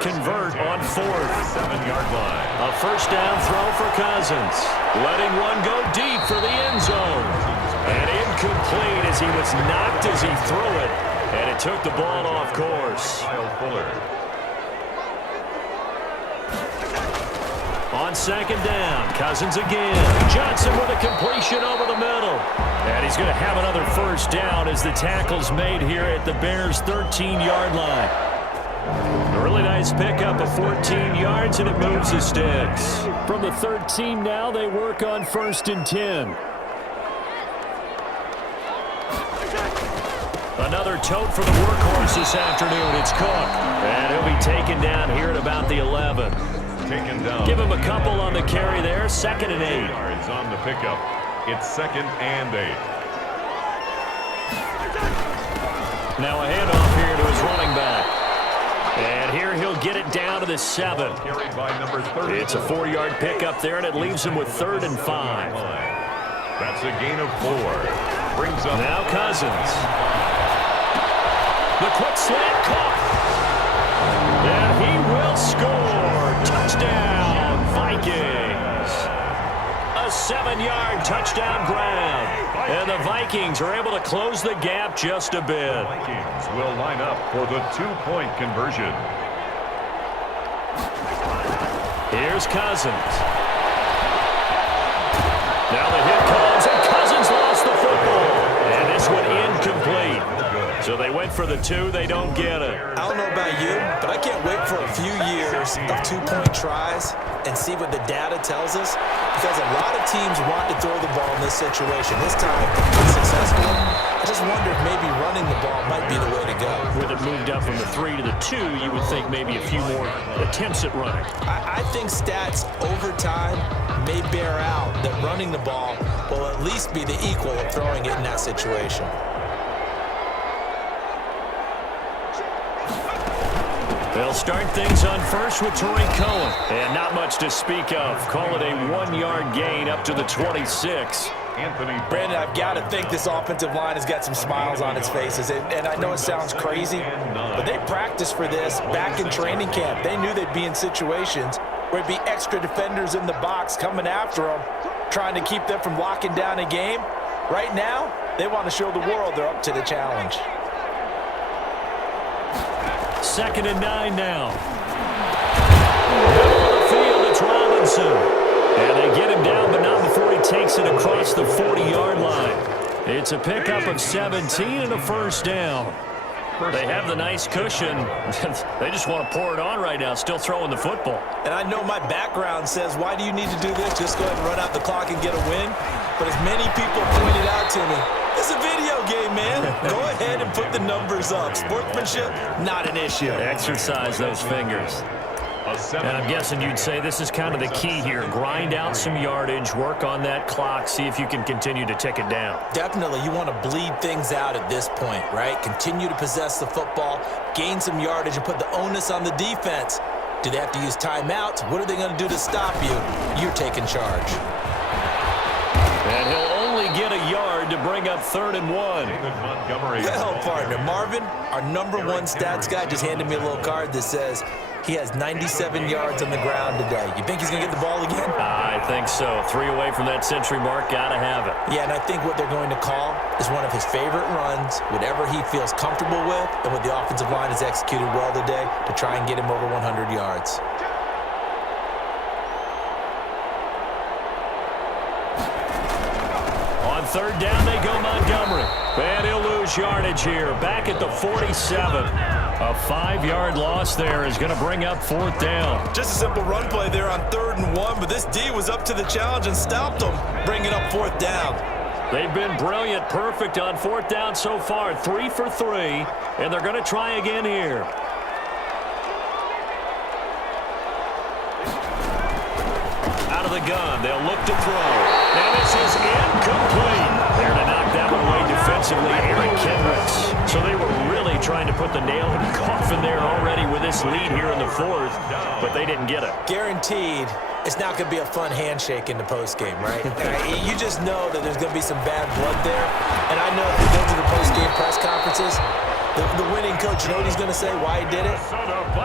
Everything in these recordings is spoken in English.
convert on fourth. 7-yard line. A first down throw for Cousins. Letting one go deep for the end zone. And incomplete as he was knocked as he threw it. And it took the ball off course. On second down, Cousins again. Johnson with a completion over the middle. And he's going to have another first down as the tackle's made here at the Bears' 13-yard line. A really nice pickup of 14 yards, and it moves the sticks. From the 13 now, they work on 1st and 10. Another tote for the workhorse this afternoon. It's Cook. And he'll be taken down here at about the 11. Taken down. Give him a couple on the carry there. 2nd and 8. Yards on the pickup. It's 2nd and 8. Now a handoff here to his running back. And here he'll get it down to the 7. Carried by number 30. It's a 4-yard pickup there, and it leaves him with 3rd and 5. That's a gain of 4. Brings up now Cousins. The quick slant caught. And he will score. Touchdown, Vikings. A 7-yard touchdown grab. And the Vikings are able to close the gap just a bit. Vikings will line up for the 2-point conversion. Here's Cousins. Now the hit comes, and Cousins lost the football. And this one incomplete. So they went for the 2. They don't get it. I don't know about you, but I can't wait for a few years of 2-point tries and see what the data tells us, because a lot of teams want to throw the ball in this situation. This time, unsuccessful. I just wonder if maybe running the ball might be the way to go. With it moved up from the 3 to the 2, you would think maybe a few more attempts at running. I think stats over time may bear out that running the ball will at least be the equal of throwing it in that situation. They'll start things on first with Tariq Cohen. And not much to speak of. Call it a 1-yard gain up to the 26. Brandon, I've got to think this offensive line has got some smiles on its faces. And I know it sounds crazy, but they practiced for this back in training camp. They knew they'd be in situations where it'd be extra defenders in the box coming after them, trying to keep them from locking down a game. Right now, they want to show the world they're up to the challenge. 2nd and 9 now. Middle of the field, it's Robinson. And they get him down, but not before he takes it across the 40-yard line. It's a pickup of 17 and a first down. They have the nice cushion. They just want to pour it on right now, still throwing the football. And I know my background says, why do you need to do this? Just go ahead and run out the clock and get a win. But as many people pointed out to me, it's a video game, man. Go ahead and put the numbers up. Sportsmanship, not an issue. Exercise those fingers. And I'm guessing you'd say this is kind of the key here. Grind out some yardage, work on that clock, see if you can continue to tick it down. Definitely. You want to bleed things out at this point, right? Continue to possess the football, gain some yardage, and put the onus on the defense. Do they have to use timeouts? What are they going to do to stop you? You're taking charge. And he'll only get a yard to bring up 3rd and 1. Well, partner, Marvin, our number 1 stats guy, just handed me a little card that says he has 97 yards on the ground today. You think he's going to get the ball again? I think so. 3 away from that century mark. Got to have it. Yeah, and I think what they're going to call is one of his favorite runs, whatever he feels comfortable with, and what the offensive line has executed well today to try and get him over 100 yards. On 3rd down, they go Montgomery. And he'll lose yardage here. Back at the 47. A 5-yard loss there is going to bring up 4th down. Just a simple run play there on 3rd and 1, but this D was up to the challenge and stopped them, bringing up 4th down. They've been brilliant, perfect on 4th down so far. 3 for 3, and they're going to try again here. Out of the gun, they'll look to throw. And this is incomplete. There to knock that one away defensively, Aaron Kendricks. So they were really trying to put the nail in the coffin there already with this lead here in the 4th, but they didn't get it. Guaranteed, it's not going to be a fun handshake in the postgame, right? You just know that there's going to be some bad blood there. And I know if you go to the postgame press conferences, The winning coach, you know what he's going to say, why he did it?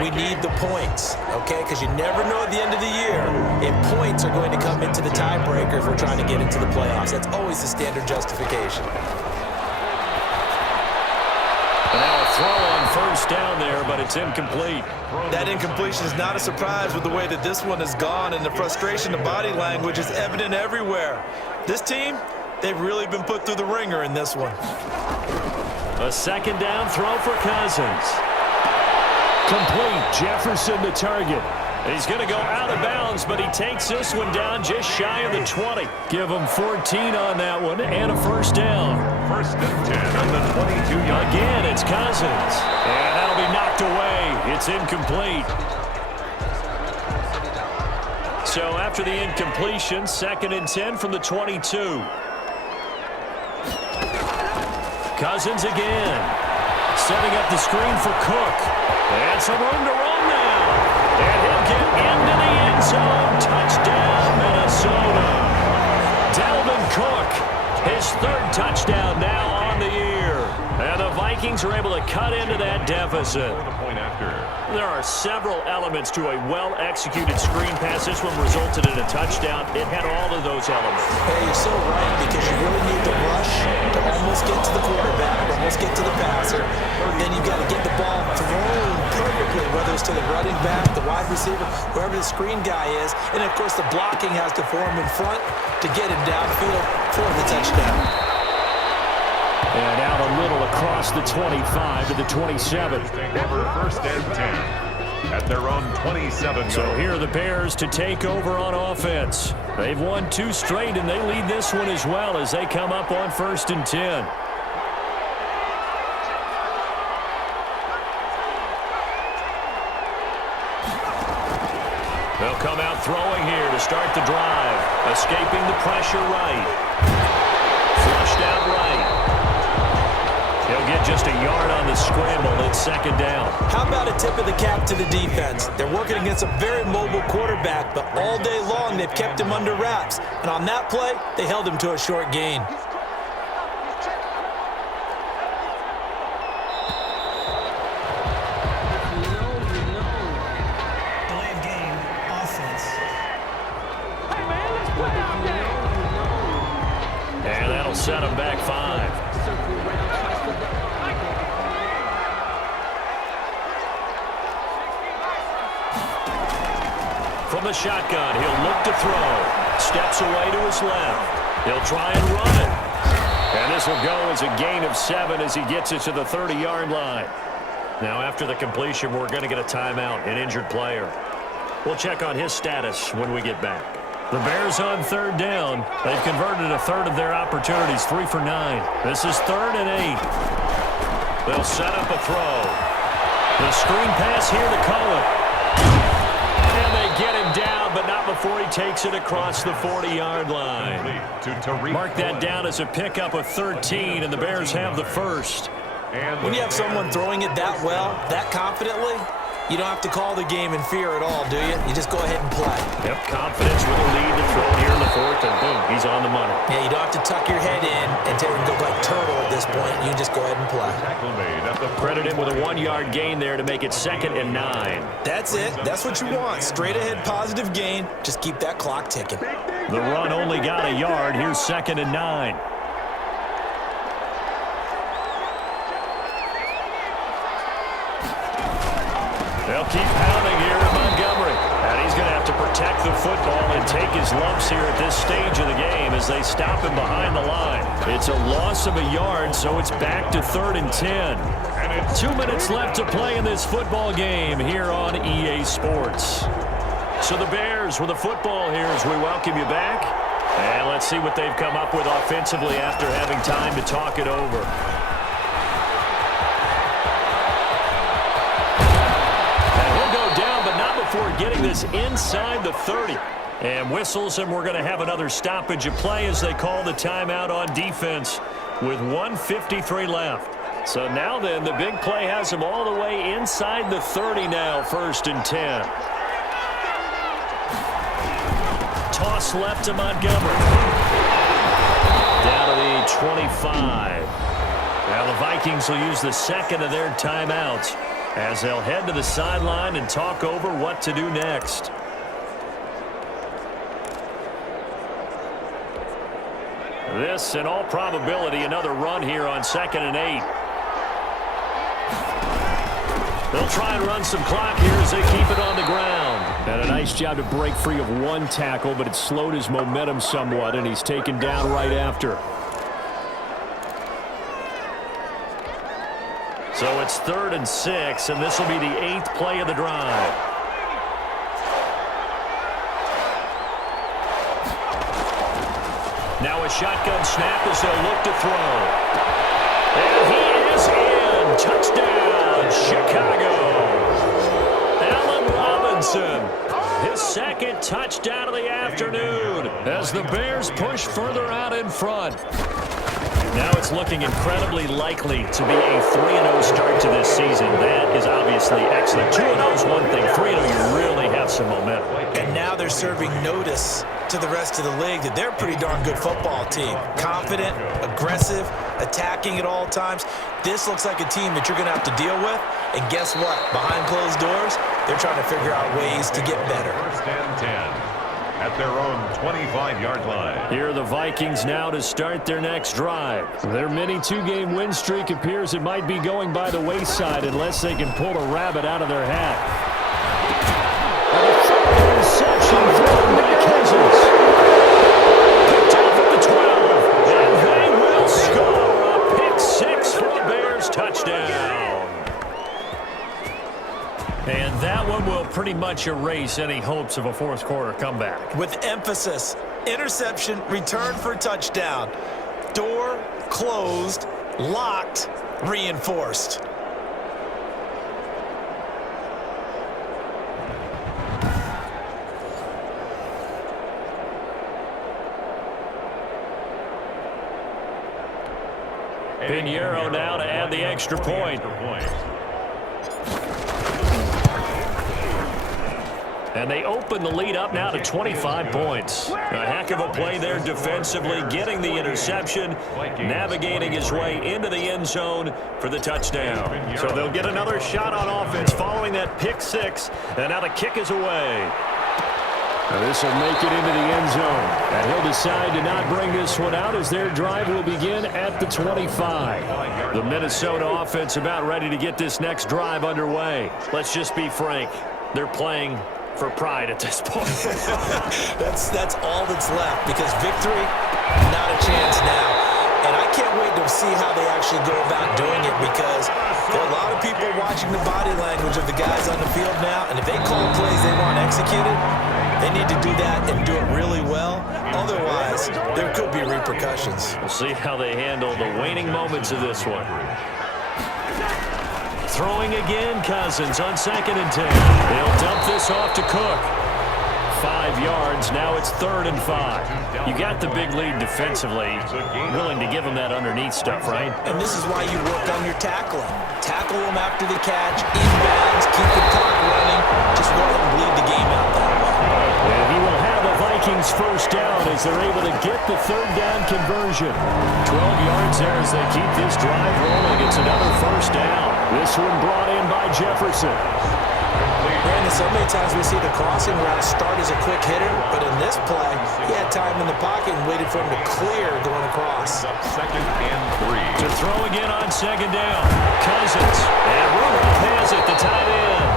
We need the points, okay? Because you never know at the end of the year if points are going to come into the tiebreaker if we're trying to get into the playoffs. That's always the standard justification. And now a throw on first down there, but it's incomplete. That incompletion is not a surprise with the way that this one has gone, and the frustration, the body language is evident everywhere. This team, they've really been put through the ringer in this one. A second down throw for Cousins. Complete. Jefferson the target. He's going to go out of bounds, but he takes this one down just shy of the 20. Give him 14 on that one and a first down. First and 10 on the 22-yard. Again, it's Cousins. And that'll be knocked away. It's incomplete. So after the incompletion, second and 10 from the 22. Cousins again. Setting up the screen for Cook. And some room to run now. And he'll get into the end zone. Touchdown, Minnesota. Dalvin Cook, his third touchdown now on the year. And the Vikings are able to cut into that deficit. There are several elements to a well-executed screen pass. This one resulted in a touchdown. It had all of those elements. Hey, you're so right, because you really need the rush to almost get to the quarterback, almost get to the passer. Then you've got to get the ball thrown perfectly, whether it's to the running back, the wide receiver, wherever the screen guy is. And, of course, the blocking has to form in front to get him downfield for the touchdown. And out a little across the 25 to the 27. First and 10 at their own 27. So here are the Bears to take over on offense. They've won 2 straight, and they lead this one as well as they come up on first and 10. They'll come out throwing here to start the drive. Escaping the pressure right. Flushed out right. He'll get just a yard on the scramble. It's second down. How about a tip of the cap to the defense? They're working against a very mobile quarterback, but all day long they've kept him under wraps. And on that play, they held him to a short gain. Delay of game, offense. And that'll set him back 5. From the shotgun, he'll look to throw. Steps away to his left. He'll try and run it. And this will go as a gain of 7 as he gets it to the 30-yard line. Now after the completion, we're going to get a timeout, an injured player. We'll check on his status when we get back. The Bears on third down. They've converted a third of their opportunities, 3 for 9. This is 3rd and 8. They'll set up a throw. The screen pass here to Cohen. And they get him down, but not before he takes it across the 40-yard line. Mark that down as a pickup of 13, and the Bears have the first. When you have someone throwing it that well, that confidently, you don't have to call the game in fear at all, do you? You just go ahead and play. Yep, confidence with a lead to throw it here in the 4th, and boom, he's on the money. Yeah, you don't have to tuck your head in and take and go like turtle at this point. You can just go ahead and play. Credit him with a 1-yard gain there to make it 2nd and 9. That's it. That's what you want. Straight ahead positive gain. Just keep that clock ticking. The run only got a yard. Here's 2nd and 9. They'll keep pounding here in Montgomery. And he's going to have to protect the football and take his lumps here at this stage of the game as they stop him behind the line. It's a loss of a yard, so it's back to 3rd and 10. 2 minutes left to play in this football game here on EA Sports. So the Bears with the football here as we welcome you back. And let's see what they've come up with offensively after having time to talk it over. Before getting this inside the 30. And whistles, and we're going to have another stoppage of play as they call the timeout on defense with 1:53 left. So now then, the big play has them all the way inside the 30 now, 1st and 10. Toss left to Montgomery. Down to the 25. Now the Vikings will use the second of their timeouts as they'll head to the sideline and talk over what to do next. This, in all probability, another run here on 2nd and 8. They'll try and run some clock here as they keep it on the ground. And a nice job to break free of one tackle, but it slowed his momentum somewhat, and he's taken down right after. So it's 3rd and 6, and this will be the 8th play of the drive. Now a shotgun snap as they'll look to throw. And he is in. Touchdown, Chicago. Allen Robinson, his 2nd touchdown of the afternoon as the Bears push further out in front. Now it's looking incredibly likely to be a 3-0 start to this season. That is obviously excellent. 2-0 is one thing. 3-0, you really have some momentum. And now they're serving notice to the rest of the league that they're a pretty darn good football team. Confident, aggressive, attacking at all times. This looks like a team that you're going to have to deal with. And guess what? Behind closed doors, they're trying to figure out ways to get better. 1st and 10 at their own 25-yard line. Here are the Vikings now to start their next drive. Their mini 2-game win streak appears it might be going by the wayside unless they can pull a rabbit out of their hat. And a third interception thrown by Cousins. Picked off at the 12, and they will score a pick 6 for a Bears touchdown. And that one will pretty much erase any hopes of a fourth-quarter comeback. With emphasis, interception, return for touchdown. Door closed, locked, reinforced. Pinheiro now to add the extra point. And they open the lead up now to 25 points. A heck of a play there defensively, getting the interception, navigating his way into the end zone for the touchdown. So they'll get another shot on offense following that pick 6, and now the kick is away. This will make it into the end zone, and he'll decide to not bring this one out as their drive will begin at the 25. The Minnesota offense about ready to get this next drive underway. Let's just be frank, they're playing for pride at this point. That's all that's left, because victory, not a chance now. And I can't wait to see how they actually go about doing it, because there are a lot of people watching the body language of the guys on the field now, and if they call plays they want executed, they need to do that and do it really well. Otherwise, there could be repercussions. We'll see how they handle the waning moments of this one. Throwing again, Cousins on 2nd and 10. They'll dump this off to Cook. 5 yards. Now it's 3rd and 5. You got the big lead defensively. Willing to give them that underneath stuff, right? And this is why you work on your tackling. Tackle them after the catch, inbounds, keep the clock running. Just go ahead and bleed the game out that way. And he will have a Vikings first down as they're able to get the 3rd down conversion. 12 yards there as they keep this drive rolling. It's another first down. This one brought in by Jefferson. Brandon, so many times we see the crossing route start as a quick hitter, but in this play, he had time in the pocket and waited for him to clear going across. 2nd and 3. To throw again on 2nd down. Cousins. And Rudolph has it, the tight end.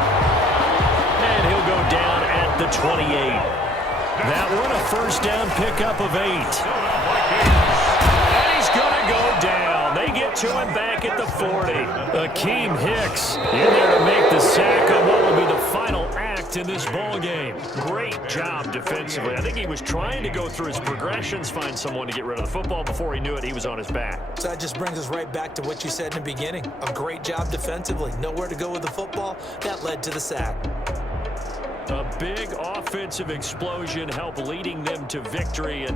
And he'll go down at the 28. That one a first down pickup of 8. And he's going to go down. They get to him back at the 40. Akeem Hicks in there to make the sack on what will be the final act in this ball game. Great job defensively. I think he was trying to go through his progressions, find someone to get rid of the football. Before he knew it, he was on his back. So that just brings us right back to what you said in the beginning. A great job defensively. Nowhere to go with the football. That led to the sack. A big offensive explosion helped leading them to victory, and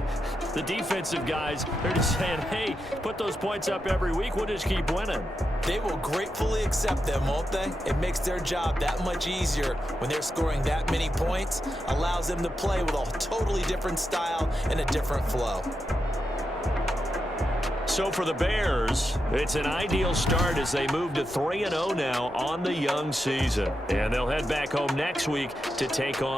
the defensive guys, they're just saying, hey, put those points up every week, we'll just keep winning. They will gratefully accept them, won't they? It makes their job that much easier when they're scoring that many points, allows them to play with a totally different style and a different flow. So for the Bears, it's an ideal start as they move to 3-0 now on the young season. And they'll head back home next week to take on